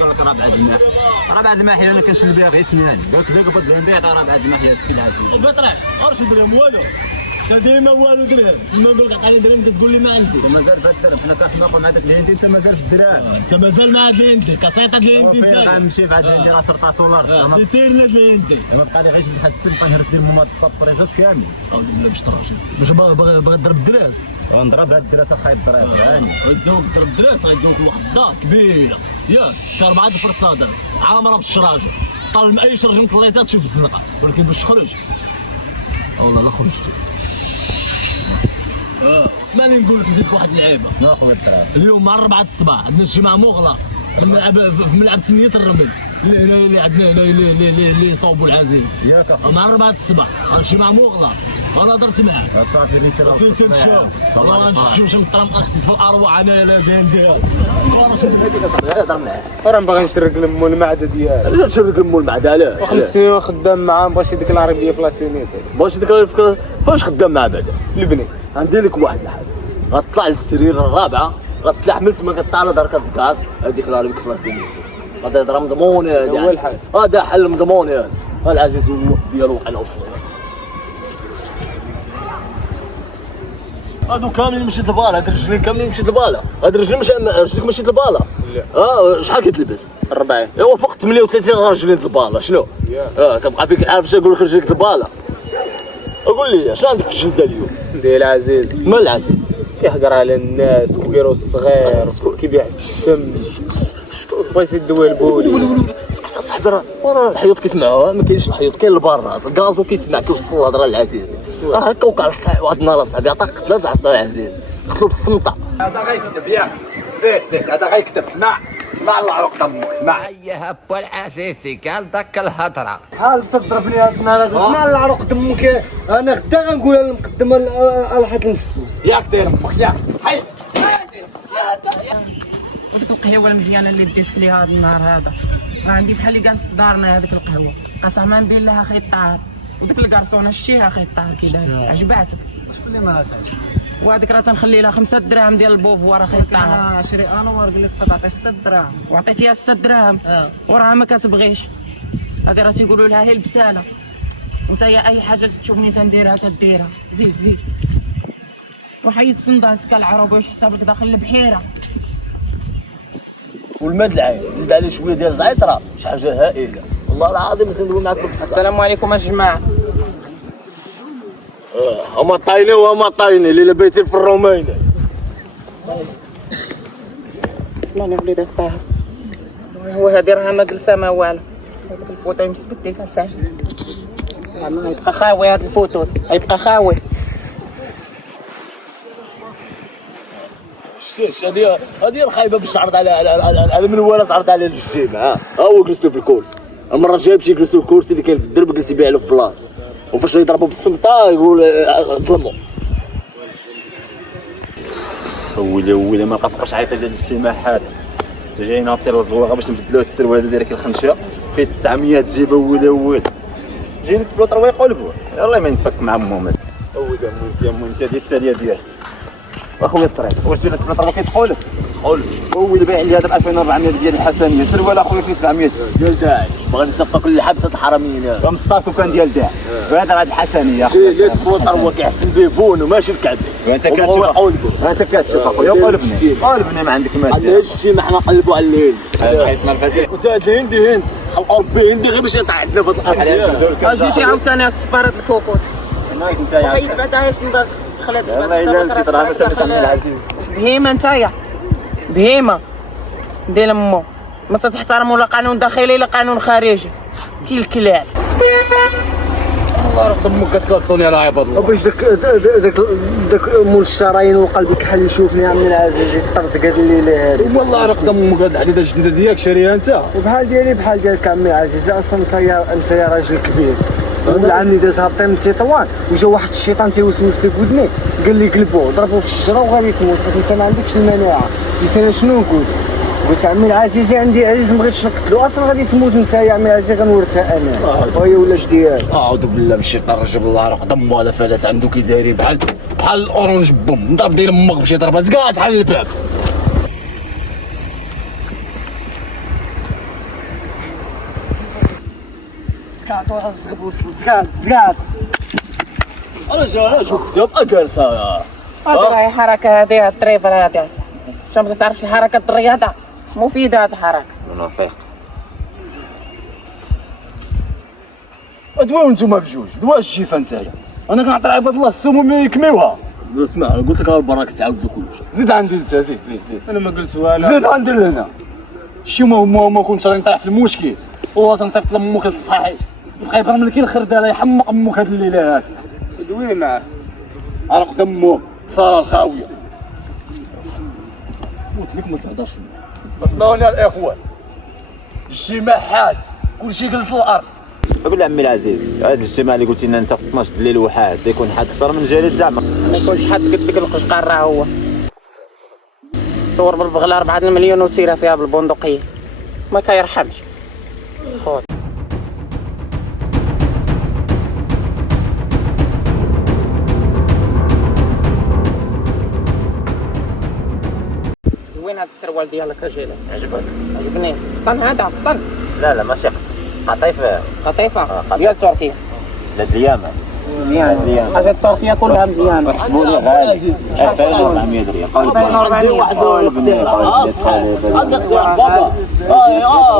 قال لك رابعه الماحيه انا كنشري بها غير سنان قال لك لا قبض لها نبيع رابعه الماحيه هذا السي العزيز البطريق ارش درهم والو انت ديما والو درهم ما نقول لك على درهم كتقول لي ما عندي مازال في الدرهم حنا كنحماقوا مع داك اللي عندي انت مازال في الدرهم انت مازال مع اللي عندك كسيطه اللي عندي انت غنمشي في هاد اللي راه سرطات دولار سيتيرنا اللي عندك ما بقى لي غير واحد السلطه نهرس ديال ماما الطريزات كامل اعوذ بالله باش تراجل باش باغي تضرب الدراس غنضرب هاد الدراسه خايب الضرب هاني غيدوك ضرب الدراس غيدوك لواحد الدار كبيره ياك تا 4 في الصدر عامره بالشراجه طلب اي شرجه مطليتها تشوف الزنقه ولكن باش تخرج والله لا خرجت اسمعني نقول لك نزيدك واحد اللعيبه لا خويا الطريق اليوم مع 4 الصباح عندنا الجمعه مغلق في ملعب ثنيه الرمل اللي عندنا اللي يصوبوا العزيز ياك اخويا مع 4 الصباح الجمعه مغلق انا درت معاه صافي ريسير نسيت نشوف والله نشوف شي مسطره مقرحت في الارواح انا لا ندير راه باغي نشرك لمو المعده ديالو. علاش نشرك لمو المعده علاش؟ 5 سنين خدام معاه بغيتي ديك العربيه في لاسينيس. باش ديك فاش خدام مع بعدا؟ في البني. غندير لك واحد الحاجه غطلع للسرير الرابعه غطلع حملت ما كطلع دارك الكاس هذيك العربيه في لاسينيس غادي يضرب مضمون هذا اول حل هذا حل مضمون هذا العزيز والوقت ديالو وحنا وصلنا هادو كاملين مشيت لبالا هاد الرجلين كاملين مشيت لبالا هاد الرجلين رجليك مشيت لبالا لا شحال كتلبس 40 ايوا فوق 38 راجلين لبالا شنو كتبقى فيك عارف اش نقول لك رجليك لبالا قول لي اش عندك في الجلده اليوم ديال العزيز مال العزيز كيهضر على الناس كبير والصغير كيبيع السم بغيتي تدوي البوليس اسكت اصاحبي راه الحيوط كيسمعوها ما كاينش الحيوط كاين لبرا الكازو كيسمع كيوصل الهضره للعزيز راه هكا وقع الصحيح واحد النهار اصاحبي عطاك قتله تاع الصاحب العزيز قتلو بالصمته هذا غيكتب ياك زيد هذا غيكتب اسمع الله عروق دمك اسمع يا هب العسيسي قال داك الهضره بحال تضربني هاد النهار اسمع العروق دمك انا غدا غنقولها للمقدمه الحات المسوس ياك داير امك ياك حي وديك القهوه المزيانه اللي ديت لي هذا النهار هذا عندي بحال اللي جالس في دارنا هذيك القهوه قسما بالله اخي الطاهر وديك الكارسونه شتيها اخي الطاهر كي داير عجباتك شكون اللي ما سالش وهذيك راه تنخلي لها 5 دراهم ديال البوفوار اخي الطاهر انا شري انوار قال لي تبقى تعطي 6 دراهم وعطيتيها 6 دراهم وراها ما كتبغيش هذه راه تيقولوا لها هي البساله وانت يا اي حاجه تشوفني تنديرها تديرها زيد وحيد صندانتك العربي واش حسابك داخل البحيره والماء العين زيد عليه شويه ديال الزعتره شي حاجه هائله والله العظيم ندوي معاك بالصح السلام عليكم يا جماعه هما طاينين وهما طاينين اللي لبيتين في الرومينه اسمعني وليد الطاهر هو هادي راه ما جلسه ما والو هذيك الفوطو يمسك ديك هاد يبقى خاوي هاد الفوطو يبقى خاوي شتيش هذه الخايبه باش تعرض على من ولا تعرض على الجيم ها هو جلسوا في الكرسي المره الجايه باش يجلسوا الكرسي اللي كاين في الدرب جلس يبيع له في بلاصه وفاش يضربوا بالسمطه يقول ظلموا ويلي ما لقاش عيط هذا الاجتماع هذا جايين هابطين الزواغه باش نبدلوا هاد السروال ديالك الخنشه فيه 900 جيبه ولا جايين يكتبوا طروي يقلبوا يلاه ما نتفك مع امهم هذا مونتي هذه التاليه ديالك اخويا الطريق واش ديال البلاطه كيتقول هو اللي بايع لي هذا ب 2400 ديال الحسنيه سروال اخويا فيه 700 ديال داعش باغي نصفطوا كل حبسه الحراميين هذا مصطاكو كان ديال داعش وهذا راه الحسنيه جيت البلوطه هو كيحسن به بون وماشي الكعبه وانت كتشوف اخويا قلبني ما عندك ما دير علاش شي ما حنا نقلبوا على الهند عيطنا الفاتيح وانت هاد الهند الاوروبي هندي غير باش يطلع عندنا في هاد الارض اجيتي عاوتاني السفاره الكوكوط هناك نتايا وحيد بعدا هي صندالتك دخلت والله الا نسيت راه باش نسمي العزيز واش بهيمه نتايا بهيمه ديال امو ما تحترموا لا قانون داخلي لا قانون خارجي كي الكلاب الله راه دمك كتكلكسوني على عباد الله باش داك مول الشرايين وقلبك حل يشوفني عمي العزيز يطرد هاد الليله هادي والله راه دمك هاد الحديده الجديده ديالك شاريها انت وبحال ديالي بحال ديالك عمي العزيز اصلا انت يا راجل كبير عمي داز هابطين من تطوان وجا واحد الشيطان تيوسوس لي في ودني قال لي قلبوه ضربوه في الشجره وغادي تموت قلت انت ما عندكش المناعه قلت انا شنو قلت عمي العزيز عندي عزيز ما بغيتش نقتلو اصلا غادي تموت انت يا عمي العزيز غنورثها انا وهي ولاش ديالي اعوذ بالله من الشيطان الرجيم الله راه دمه على فلاس عنده كي دايري بحال الاورانج بوم نضرب داير امك بشي ضربه زكات بحال الباب تقعد ورزق بوصل تقعد رجال شوف تبقى جالسه هذه راهي حركه هذه الدريفر هذه اصاحبي. شو ما تعرفش الحركه الرياضه مفيده هذه الحركه. انا فيق دواو نتوما بجوج دواو الشيفه نتايا انا كنعطي عباد الله السموم يكميوها. اسمع قلت لك البراك تعاود كلشي زيد عندي انت زيد انا ما قلت والو. زيد عندي لهنا شي ما كنتش راني نطيح في المشكل والله تنصيفط لامك الصحيح يبقى يبرم لك الخرداله يحمق امك هاد الليله هاد دوي معاه عرق دمه صار الخاويه قلت لك ما تهضرش اسمعوني الاخوان الجماحات كلشي جلس الارض. قبل عمي العزيز هذا الاجتماع اللي قلت لنا انت في 12 الليل وحاد يكون حاد اكثر من جليد زعما ما يكونش حد قدك القشقار راه هو صور بالبغله 4 مليون وتيرها فيها بالبندقيه ما كيرحمش سخون. وين هذا السروال ديالك رجيله؟ عجبني قطن هذا قطن. لا ماشي قطيفه قطيفه ديال تركيا لا الايام مزيان. حاجات تركيا كلها مزيانه. حسبوا لي غالي 2400 ريال عندك زبا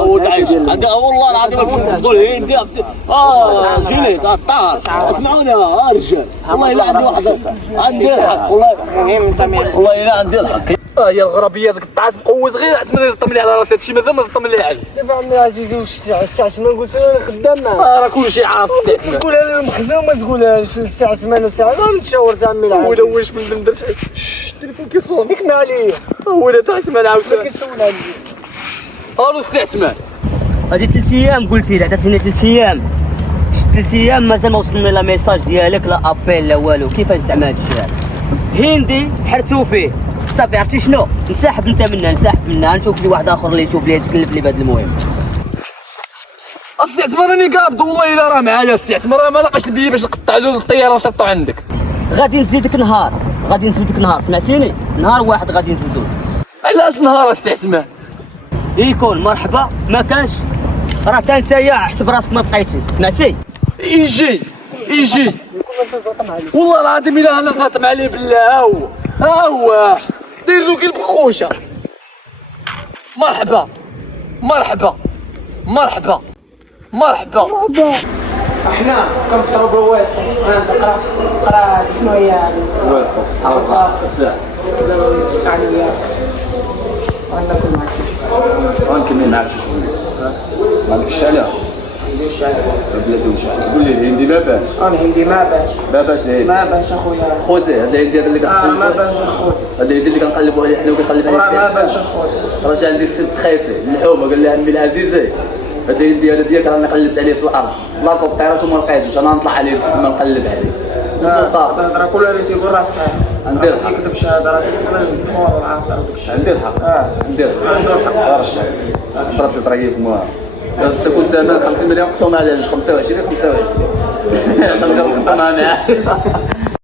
ولد عيش عندك والله العظيم نقول هندي جيليت الطار اسمعوني يا رجال والله الا عندي واحد عندي الحق والله مهم سمير والله الا عندي الحق. هي الغربيات قطعت بقوه صغيره عتمنى نطم لي على راسي هادشي مازال ما نطم لي عليه. دابا عمي عزيزي واش الساعه 8 قلت له انا خدام معاه. راه كلشي عارف التعسمه تقول انا المخزن وما تقولهاش الساعه 8 الساعه انا متشاورت عمي العزيز. ولا واش من اللي درت التليفون كيصون ديك ما عليا ولا تعسمه عاوتاني كيسول عندي. الو سي عثمان هادي 3 ايام قلتي لي عطاتيني 3 ايام 3 ايام مازال ما وصلني لا ميساج ديالك لا ابيل لا والو. كيفاش زعما هادشي هذا؟ هندي حرتو فيه صافي عرفتي شنو نسحب انت منها نشوف لي واحد اخر اللي يشوف لي يتكلف لي بهذا المهم. السي عثمان راني قابض والله الا راه معايا السي عثمان راه ما لاقاش البيه باش نقطع له الطياره ونصيفطو عندك. غادي نزيدك نهار سمعتيني نهار واحد غادي نزيدوك. علاش نهار السي عثمان؟ يكون مرحبا ما كانش راه حتى نتايا حسب راسك ما بقيتش سمعتي. يجي والله العظيم الا انا فاطم عليه بالله ها هو دير له كي البخوشه. مرحبا احنا كنفطروا بالواسطه انا تقرا شنو هي واسطه الصافي يعني عندكم معك غنكمل معاك شي شويه ما عندكش عليها بلاتي وشحال قول لي الهندي ما باش انا هندي ما باش الهندي ما باش اخويا خوتي هذا الهندي هذا اللي كتقلب ما باش اخوتي هذا الهندي اللي كنقلبوا عليه حنا وكيقلب عليه ما باش اخوتي راه عندي السد خايفه اللحومه قال لي عمي العزيزي هذا الهندي هذا ديالك راني قلبت عليه في الارض بلاكو بطيرات وما لقيتوش انا نطلع عليه في السما نقلب عليه صافي الهضره كلها اللي تيقول راه صحيح عندي الحق يكذب شهاده راه تيسمى الدكتور والعصر وداك الشيء عندي الحق عندي الحق رشح ضربت الطريق ما كنت ثمن 50 مليون قسم عليه 25 تلقى القطعه معاه